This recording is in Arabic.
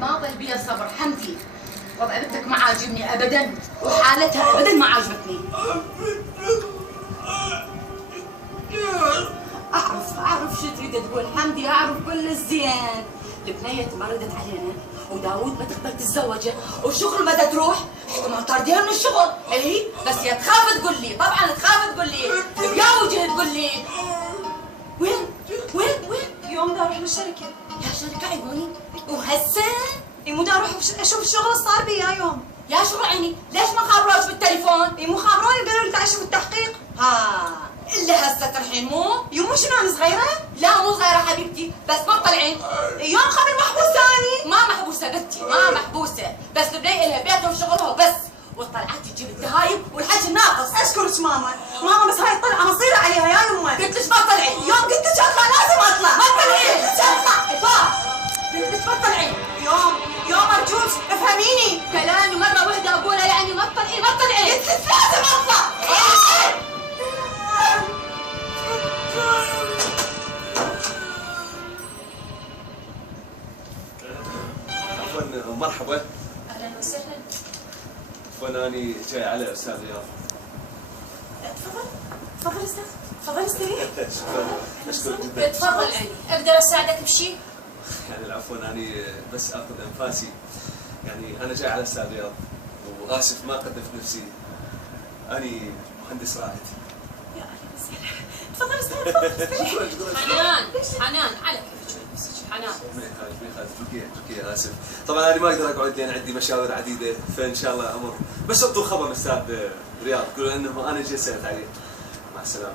بعد ما ضل بيا صبر حمدي. وضع بنتك ما عاجبني ابدا، وحالتها ابدا ما عجبتني. اعرف شو تريد تقول حمدي، اعرف كل الزين. البنية مرضت علينا وداوود ما تقدر تتزوجه وشغل ما تروح، احتمال طارديها من الشغل. اي بس يا تخاف تقول لي، طبعا تخاف تقول لي، بيا وجه تقول لي. وين؟ يوم بدي اروح للشركة. يا شركة عيوني وهسه؟ مو بدي اروح اشوف الشغل اللي صار بي يا يوم. يا شو عيني؟ ليش ما خابروش بالتليفون؟ مو خابروني قالوا لي تعالي شوف التحقيق. إلا هسه ترحين مو؟ يمو شنو انا صغيرة؟ لا مو صغيرة حبيبتي، بس ما تطلعين. يوم خبر محبوس ثاني. ما محبوسة بنتي، ما محبوسة، بس البنية إلها بيتها وشغلها وبس، والطلعات تجيب الدهايب والحجم ناقص. اشكرك ماما، بس هاي الطلعة مصيرة عليها يا يمه. قلت لك ما تطلعي. يوم قلت لك اطلع لازم اطلع. ما تطلعين. قلت لك اطلع. قلت لك ما تطلعين. يوم ارجوك افهميني. كلامي مرة واحدة أقولها يعني ما تطلعين ما تطلعين. قلت لك لازم اطلع. عفوا مرحبا. أهلا وسهلا. عفوا اني جاي على استاذ رياض. تفضل استاذ، تفضل استريح. شكرا، اشكرك جدا. تفضل عيني، أقدر أساعدك بشيء؟ يعني العفو اني بس اخذ انفاسي. يعني انا جاي على استاذ رياض واسف ما قدمت نفسي. اني مهندس رائد. يا اهلا وسهلا. تفضل استاذ، تفضل استريح. حنان على كيفك نفسك حنان. ما يخالف تركيا اسف. طبعا انا ما اقدر اقعد لان عندي مشاوير عديده فان شاء الله امر. بس اعطوا خبر استاذ رياض قولوا انه انا جيت سالت عليه. مع السلامه.